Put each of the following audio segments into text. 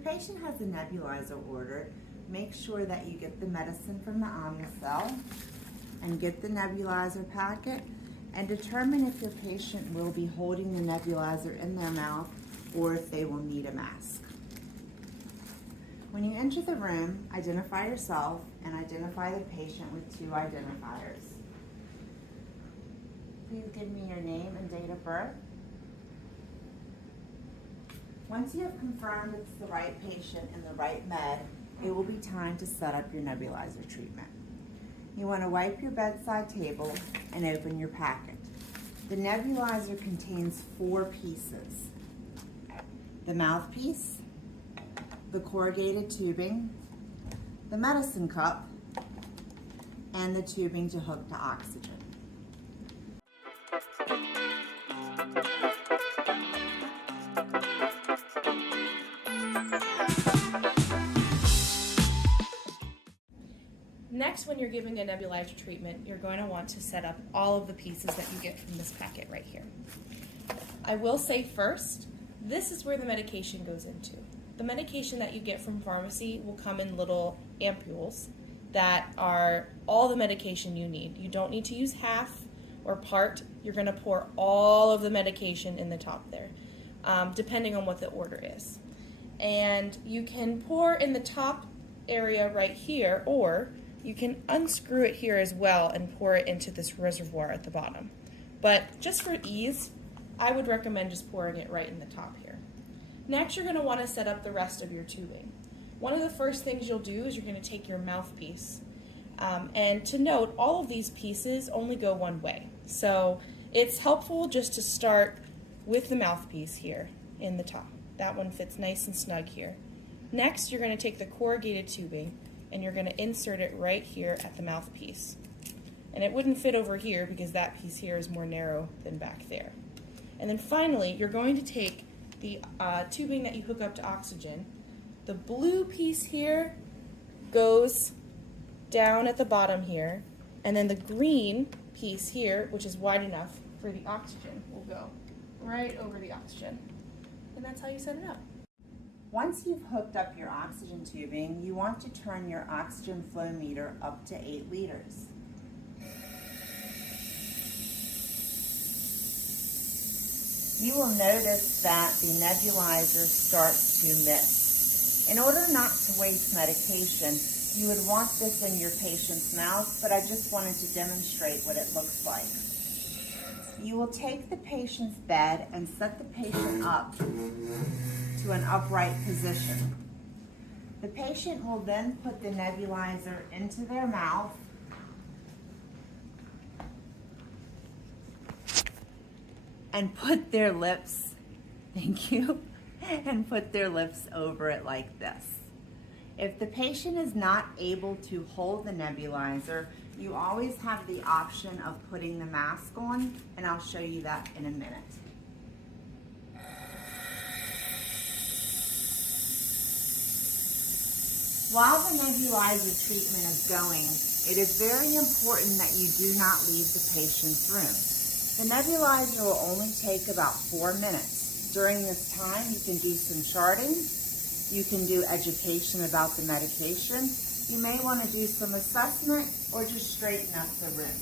patient has a nebulizer ordered, make sure that you get the medicine from the Omnicell and get the nebulizer packet and determine if your patient will be holding the nebulizer in their mouth or if they will need a mask. When you enter the room, identify yourself and identify the patient with 2 identifiers. Please give me your name and date of birth. Once you have confirmed it's the right patient and the right med, it will be time to set up your nebulizer treatment. You want to wipe your bedside table and open your packet. The nebulizer contains 4 pieces: the mouthpiece, the corrugated tubing, the medicine cup, and the tubing to hook to oxygen. Next, when you're giving a nebulizer treatment, you're going to want to set up all of the pieces that you get from this packet right here. I will say first, this is where the medication goes into. The medication that you get from pharmacy will come in little ampules that are all the medication you need. You don't need to use half or part. You're going to pour all of the medication in the top there, depending on what the order is. And you can pour in the top area right here, or you can unscrew it here as well and pour it into this reservoir at the bottom. But just for ease, I would recommend just pouring it right in the top here. Next, you're going to want to set up the rest of your tubing. One of the first things you'll do is you're going to take your mouthpiece. And to note, all of these pieces only go one way. So it's helpful just to start with the mouthpiece here in the top. That one fits nice and snug here. Next, you're going to take the corrugated tubing and you're going to insert it right here at the mouthpiece. And it wouldn't fit over here because that piece here is more narrow than back there. And then finally, you're going to take the tubing that you hook up to oxygen. The blue piece here goes down at the bottom here, and then the green piece here, which is wide enough for the oxygen, will go right over the oxygen. And that's how you set it up. Once you've hooked up your oxygen tubing, you want to turn your oxygen flow meter up to 8 liters. You will notice that the nebulizer starts to mist. In order not to waste medication, you would want this in your patient's mouth, but I just wanted to demonstrate what it looks like. You will take the patient's bed and set the patient up to an upright position. The patient will then put the nebulizer into their mouth and put their lips, thank you, and put their lips over it like this. If the patient is not able to hold the nebulizer, you always have the option of putting the mask on, and I'll show you that in a minute. While the nebulizer treatment is going, it is very important that you do not leave the patient's room. The nebulizer will only take about 4 minutes. During this time, you can do some charting, you can do education about the medication, you may want to do some assessment or just straighten up the room.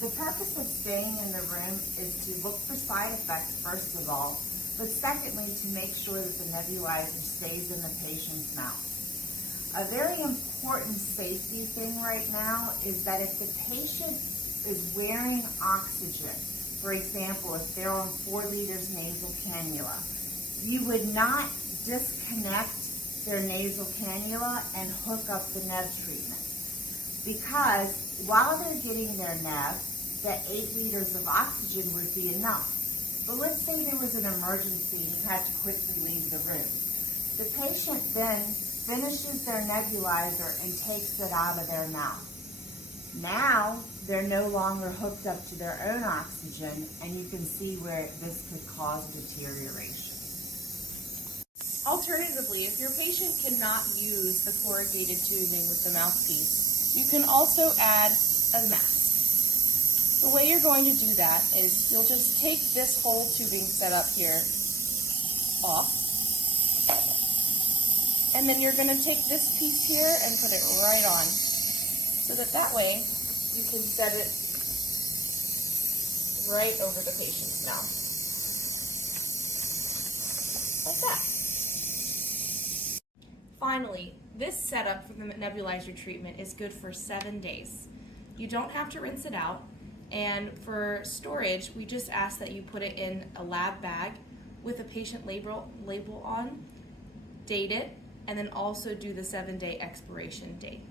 The purpose of staying in the room is to look for side effects first of all, but secondly to make sure that the nebulizer stays in the patient's mouth. A very important safety thing right now is that if the patient is wearing oxygen, for example, if they're on 4 liters nasal cannula, you would not disconnect their nasal cannula and hook up the neb treatment. Because while they're getting their neb, the 8 liters of oxygen would be enough. But let's say there was an emergency and you had to quickly leave the room. The patient then finishes their nebulizer and takes it out of their mouth. Now, they're no longer hooked up to their own oxygen, and you can see where this could cause deterioration. Alternatively, if your patient cannot use the corrugated tubing with the mouthpiece, you can also add a mask. The way you're going to do that is you'll just take this whole tubing setup here off, And then you're gonna take this piece here and put it right on. So that way you can set it right over the patient's mouth. Like that. Finally, this setup for the nebulizer treatment is good for 7 days. You don't have to rinse it out, and for storage, we just ask that you put it in a lab bag with a patient label on, date it, and then also do the 7-day expiration date.